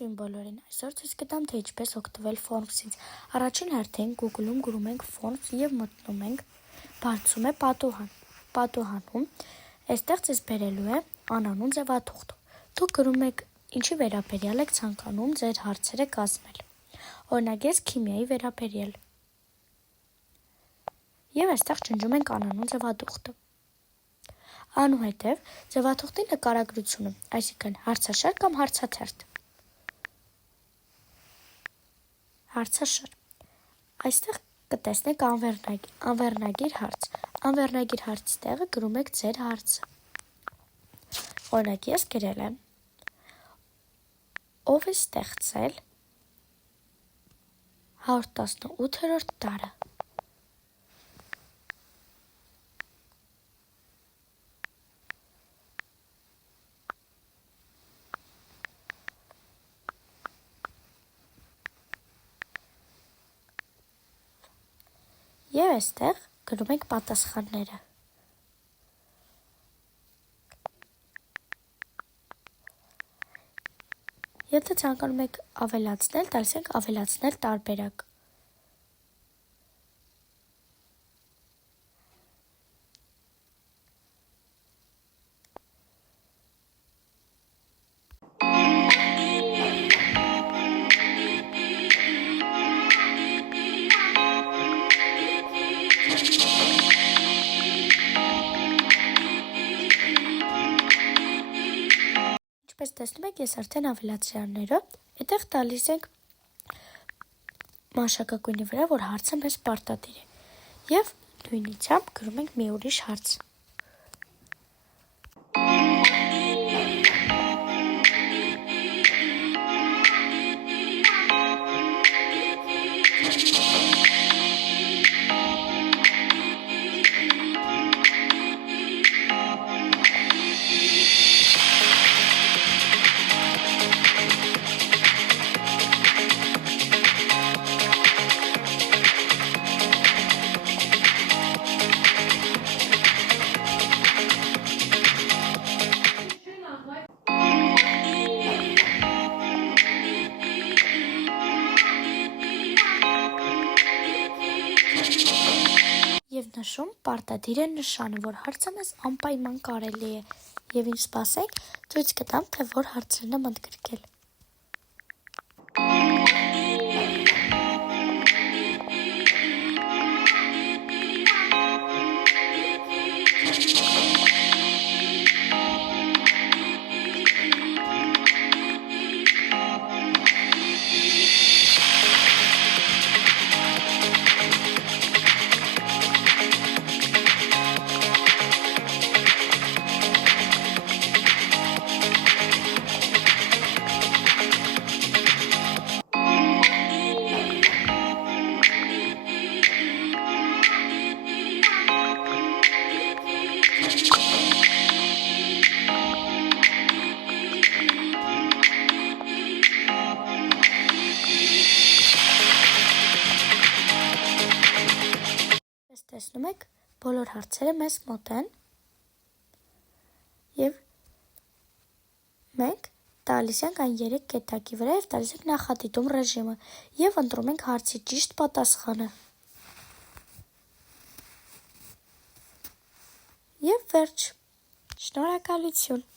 Ողջույն բոլորին, այսօր ցույց կտամ, թե ինչպես օգտվել Forms-ից։ Առաջին հերթին Google-ում գրում ենք Forms և մտնում ենք, բացում է պատուհանում, այստեղ ձեզ բերելու է անանուն ձևաթուղթ։ Դուք գրում եք ինչի վերաբերյալ եք ցանկանում ձեր հարցերը կազմել։ Օրինակ ես քիմիայի վերաբերյալ։ Եվ այստեղ ջնջում ենք անանուն ձևաթուղթը։ Այնուհետև ձևաթուղթի նկարագրությունը, այսինքն հարցաշար կամ հարցաթերթ։ Հարցաշար։ Այստեղ կտեսնեք անվերնագիր հարց։ Անվերնագիր հարցի տեղը գրում եք ձեր հարցը։ Օրինակ ես գրել եմ. Ով է ստեղծել 118-րդ տարը։ Եվ այստեղ գրում ենք պատասխանները։ Եթե ցանկանում եք ավելացնել, տալիս ենք ավելացնել տարբերակ։ Ինչպես տեսնում եք, ես արդեն ավելացրի անունները, այդտեղ տալիս ենք մանշակագույնի վրա, որ հարցը մեզ պարտադիր է, և նույնությամբ գրում ենք մի ուրիշ հարց։ Եվ նշում պարտադիր է նշանը, որ հարցը մեզ անպայման կարելի է, և ինչ սպասենք, ցույց կտամ, թե որ հարցերն եմ ընդգրկել։ Տեսնում եք, բոլոր հարցերը մեզ մոտ են, և մենք տալիս ենք այն 3 կետակի վրա և տալիս ենք նախադիտում ռեժիմը և ընտրում ենք հարցի ճիշտ պատասխանը։ Եվ վերջ։ Շնորհակալություն։